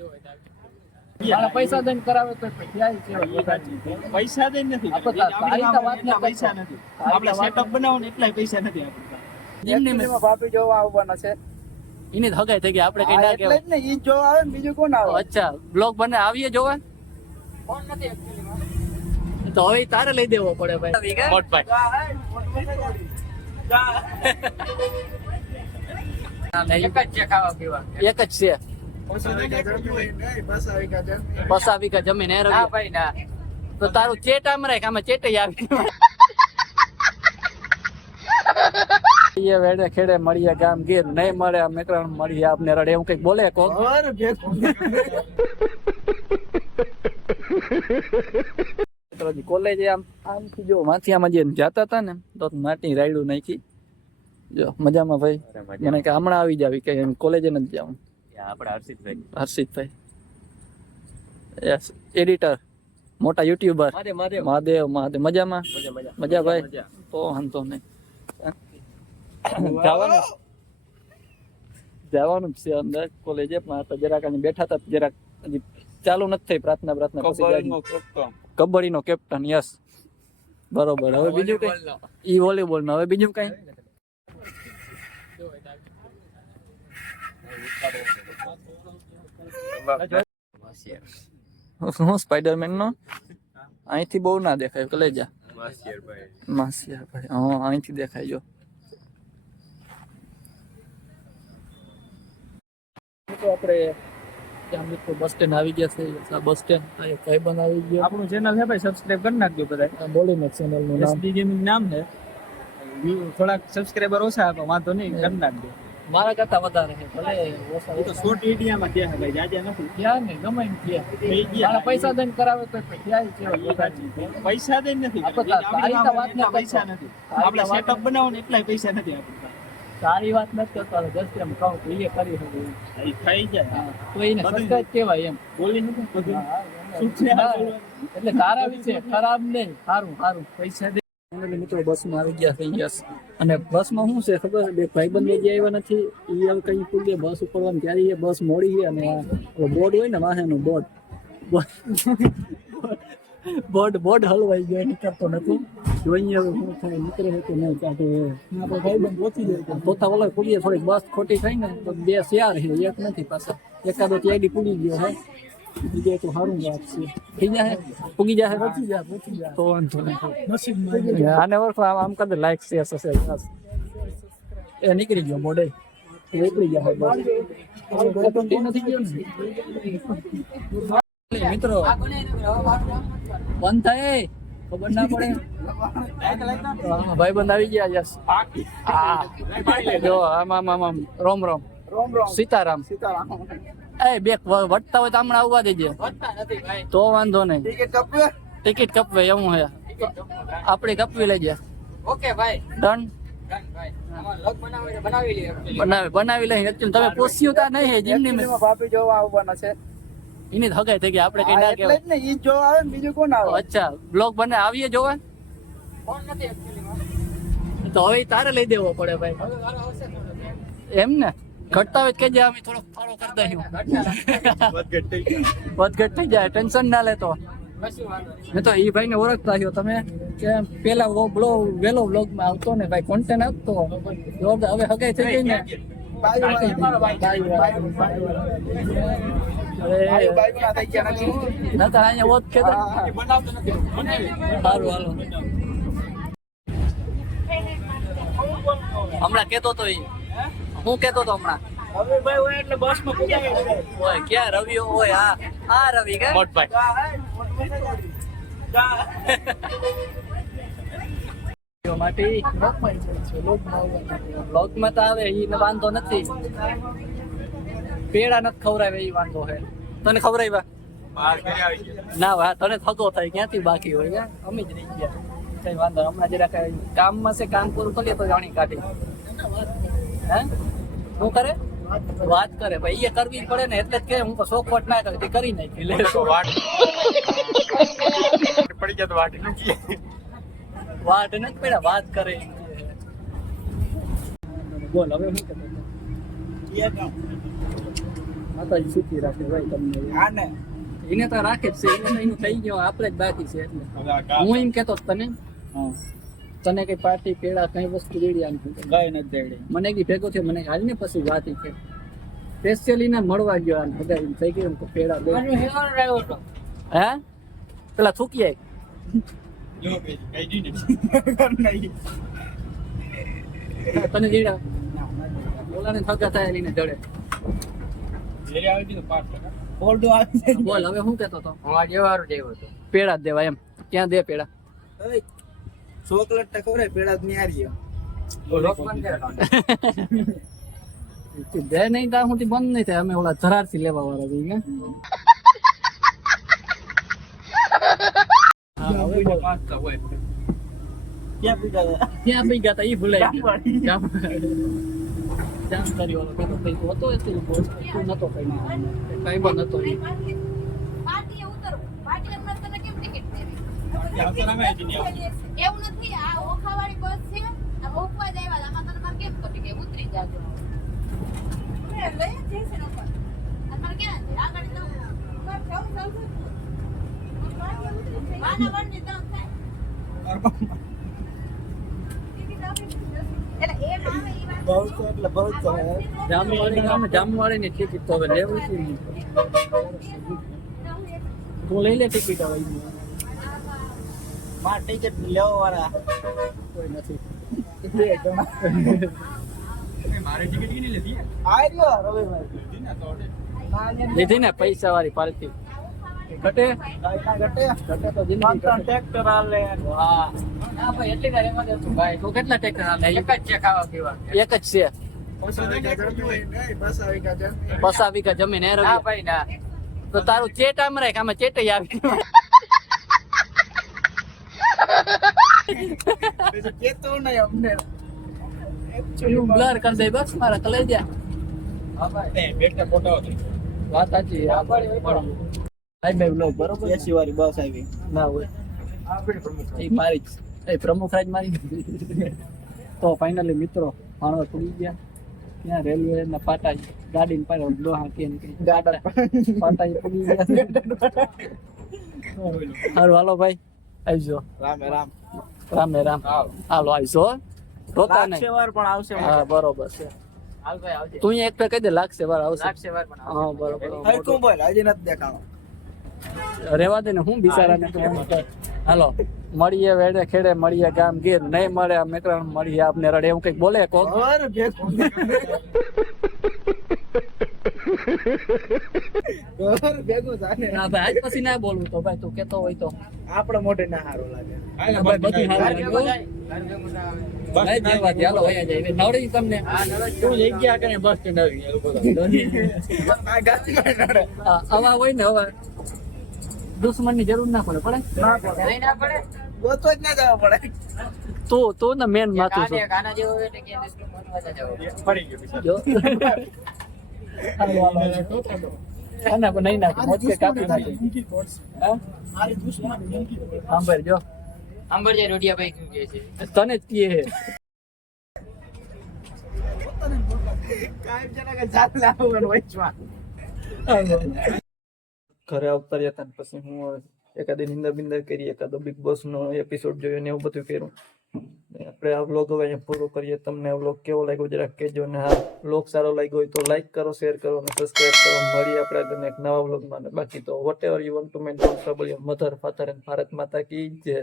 મારા પૈસા દઈને કરાવે તો ક્યાંય છે બધા પૈસા દઈ નથી આ તો તા- તારી તો વાત નથી પૈસા નથી. આપણે સેટઅપ બનાવો ને પૈસા નથી આપણી પાસે. એમને મેં- એક્ચ્યુઅલીમાં ભાભી જોવા આવવાના છે. એની હગાઈ થઈ ગઈ આપણે કઈ હા, ના એટલે જ ને જોવા આવે ને બીજું કોણ આવે? અચ્છા બ્લોગ બને આવીએ જોવા? તો હવે તારે લઈ દેવો પડે ભાઈ. મોટભાઈ એક જ છે ખાવા પીવા. એક જ છે. પસા આવી ગયા જમીને. ભાઈ ના. તો તારું ચેટ આમ રાખ આમાં ચેટ આવી એ વેડે ખેડે મળીએ ગામ ગીર નહીં મળે આ મેકરણ મળીએ આપને રડે એવું કંઈક બોલે. મિત્રોજી કોલેજે આમ આમથી જો માથિયામાં જે જતા હતા ને તો માટી રાયડું નાખી. જો મજામાં ભાઈ? મને કે હમણાં આવી જાવી કે એમ કોલેજે નથી જવું. આપણે હર્ષિતભાઈ. હર્ષિતભાઈ. યસ એડિટર મોટા યુટ્યુબર મહાદેવ મહાદેવ મજામાં? મજા ભાઈ તો હંતો નહીં. જવાનું? જવાનું છે અંદર કોલેજે પણ આ તો જરાક અહીં બેઠા હતા જરાક હજી ચાલુ નથી થઈ પ્રાર્થના પ્રાર્થના પછી. કબડ્ડીનો કેપ્ટન યસ બરોબર. હવે બીજું કઈ? ઈ વોલીબોલ નો. હવે બીજું કઈ? હું સ્પાઈડરમેન નો અહીંથી બહુ ના દેખાય કલેજા માસિયા ભાઈ હા અહીંથી દેખાય જો તો આપણે ત્યાં મિત્રો બસ સ્ટેન્ડ આવી ગયા છે. આ બસ સ્ટેન્ડ આ એક ભાઈબંધ આવી ગયો. આપણું ચેનલ છે ભાઈ સબસ્ક્રાઇબ કરી નાખજો બધા આ બોલીને ચેનલનું નામ. એસડી ગેમિંગ નામ છે. વ્યૂ થોડાક સબસ્ક્રાઇબર ઓછા આપો વાંધો નહીં કરી નાખજો. મારા કરતા વધારે છે ભલે તો શોર્ટ એરિયામાં ત્યાં ભાઈ જાજે નથી ત્યાં ને ગમે એમ ત્યાં થઈ ગયા. મારા પૈસા દઈને કરાવે તો છે પૈસા દઈને નથી આ તારી વાત એટલા પૈસા નથી. આપણે સેટઅપ બનાવો ને પૈસા નથી આપણી સારી વાત નથી કરતો જસ્ટ એમ કહું તો એ કરી શકું થઈ જાય. તો એને સબસ્ક્રાઇબ કહેવાય એમ. બોલી નથી? એટલે તારા વિશે ખરાબ નહીં સારું સારું પૈસા દે મિત્રો, બસમાં આવી ગયા થઈ ગયા અને બસમાં શું છે ખબર? બે ભાઈબંધ જે આવ્યા નથી. એ હવે કઈ પૂગે બસ ઉપડવાનું ત્યારે એ બસ મોડી છે અને બોર્ડ હોય ને વાહનનું બોર્ડ. બોર્ડ બોર્ડ હલવાઈ ગયો નીકળતો નથી. જોઈએ હવે શું થાય, નીકળે છે કે નહીં કાં તો ભાઈબંધ પહોંચી જાય. પોતા ઓલા પૂગીએ થોડીક બસ ખોટી થઈ ને, તો બે શિયાર છે, એક નથી પાછા. એકાદો ત્યાંથી પૂગી ગયો છે બીજે તો સારું વાત છે થઈ જાય પૂગી જાય પહોંચી જાય પહોંચી જાય તો વાંધો નહીં આને ઓળખો આમ કરી લાઈક શેર બસ. એ નીકળી ગયો મોડે નીકળી ગયા મિત્રો બંધ થાય ખબર ના પડે. ભાઈ બંધ આવી ગયા યસ. હા. જો આમ આમ આમ રોમ રોમ. રોમ રોમ. સીતારામ. સીતારામ. એ બે વટતા હોય તો હમણાં આવવા દેજે. તો વાંધો નહીં. ટિકિટ કપવે ટિકિટ કપવે એવું હે આપણે કપવી લેજે ઓકે ભાઈ. ડન ડન ભાઈ. અમાર લોક બનાવીને બનાવી લઈએ બનાવી બનાવી લઈ એકચ્યુઅલી તમે પોસ્યું તા નહીં જીમની મેં ભાભી જોવા આવવાના છે. એની હગાઈ થઈ ગઈ આપણે કઈ હા, ના એટલે જ ને જોવા આવે ને બીજું કોણ આવે? અચ્છા બ્લોગ બને આવીએ જોવા? નથી તો હવે તારે લઈ દેવો પડે ભાઈ. એમ ને? ઘટતા હોય કે જે અમે થોડો ફાળો કરી દઈશું વધઘટ થઈ જાય ટેન્શન ના લેતો મેં તો એ ભાઈને ઓળખતા છો તમે કે પેલા બ્લો વેલો બ્લોગમાં આવતો ને ભાઈ કોન્ટેન્ટ આપતો. જોરદાર હવે હગાઈ થઈ ગઈ ને. હમણાં કેતો તો ઈ. હું કેતો તો હમણાં. હોય એટલે ક્યાં રવિ ઓય હા હા રવિ કે? માટે બ્લોગમાં તો આવે એ વાંધો નથી. પેડા નથી ખવડાવે એ વાંધો હે તને ખવડાવ્યા? ના વાહ તને થતો થાય ક્યાંથી બાકી હોય યાર અમે જ રહી ગયા. કઈ વાંધો નહીં. હમણાં જરા કઈ કામમાં છે કામ પૂરું કરીએ તો જાણી કાઢી હે? શું કરે? વાત કરે. ભાઈ એ કરવી પડે ને એટલે જ કે હું તો શોખવટ ના કરી કરી નાખી. લે પડી ગયા તો વાટી વાટ નથી પડ્યા વાત કરે. બોલ હવે શું કરે? માતાજી સુખી રાખે ભાઈ તમને. હા ને એને તો રાખે જ છે એને એનું થઈ ગયો આપણે જ બાકી છે એટલે. હું એમ કેતો તને. હા. તને કઈ પાર્ટી પેડા કઈ વસ્તુ દેડી આની કઈ નથી દેડી. મને કઈ ભેગો થયો મને હાલ ને પછી વાત છે સ્પેશિયલી ને મળવા ગયો આને બધા એમ થઈ ગયું પેડા દે હે? પેલા થૂકી નહીં તને જેડા બોલાને થગા થાય એની જડે બોલ હવે હું કેતો હતો? પેડા જ દેવા એમ. ક્યાં દે પેડા? ચોકલેટ ખવડાય પેડા કર્યો દે નહીં ત્યાં સુધી બંધ નહીં થાય. અમે ઓલા ધરારથી લેવા વાળા છીએ. ક્યાં? પી ગયા તા એ ભૂલાઈ ગયું. જામ જામ કરી વાળો પેલો ભાઈ તો હતો. એટલું તું નતો કઈ કઈ પણ નતો. પાર્ટીએ એમ તને કેમ ટિકિટ દેવી? એવું નથી આ ઓખાવાળી બસ છે આ ઓખવા જ આવ્યા આમાં તને મારે કેમ કરી કે ઉતરી જાજો. જામવાળી ટિકિટ તો હવે લેવી તું લઈ લે ટિકિટ હવે. માં ટિકિટ લેવા વાળા કોઈ નથી લીધી ને પૈસા વાળી ઘટે? ઘટે? તો. ટ્રેક્ટર ના ભાઈ એટલી તારે એમાં ભાઈ તો કેટલા ટેક્ટર હાલે? એક જ છે ખાવા પીવા. એક જ છે. બસ આવી જમીન એ ના ભાઈ ના. તો તારું ચેટ આમ રાખ આમાં ચેટ આવી કેતો નહીં અમને. પેલું બ્લર કરી દે બસ મારા કલે જા વાત સાચી આ ભાઈ ભાઈ બરોબર એસી વાળી બસ આવી ના હોય એ મારી જ એ પ્રમુખ રાજ મારી તો ફાઇનલી મિત્રો ભાણવા પડી ગયા ત્યાં રેલવે ના પાટા ગાડી પાડો લોહા કે ને ગાડા પાટા પડી ગયા સારું હાલો ભાઈ આવજો રામે રામ રામે રામ હાલો આવજો. રોતા નહીં. વાર પણ આવશે હા બરોબર છે. હાલ ભાઈ આવજે. તું એક પે કહી દે લાગશે વાર આવશે. લાગશે વાર પણ હા બરોબર. હરકું બોલ આજે નથી દેખાણો. રેવા દે ને હું બિચારાને તો હાલો મળીએ વેડે ખેડે મળીએ ગામ ગીર. નહીં મળે આ મિત્ર મળીએ આપને રડે એવું કંઈક બોલે કોક? ઘર ભેગું ઘર ભેગું થાય ના ભાઈ આજ પછી ના બોલવું તો ભાઈ તું કેતો હોય તો. આપણે મોઢે ના સારું લાગે. બધું આવે. હોય. ને હવે દુશ્મનની જરૂર ના પડે પડે? ના પડે. નહીં ના પડે. ગોતવા જ ના જવા પડે. તું તું ને મેન માથું આને છું જેવો એટલે કે દુશ્મન નહીં નાખે. કાપી નાખે. મારી દુશ્મન સાંભળ જો. સાંભળજે રોડિયા ભાઈ શું કહે છે. તને જ કહે. ઘરે આવતા રહ્યા હતા પછી હું એકાદી નિંદા બિંદા કરી એકાદો બિગ બોસ નો એપિસોડ જોયો ને એવું બધું કર્યું. આપણે આ વ્લોગ હવે અહીંયા પૂરો કરીએ. તમને વ્લોગ કેવો લાગ્યો જરાક કહેજો. ને હા વ્લોગ સારો લાગ્યો હોય તો લાઈક કરો શેર કરો અને સબસ્ક્રાઈબ કરો. મળીએ આપણે તમને એક નવા વ્લોગમાં બાકી તો whatever you want to man trouble mother father and Bharat માતા કી જય.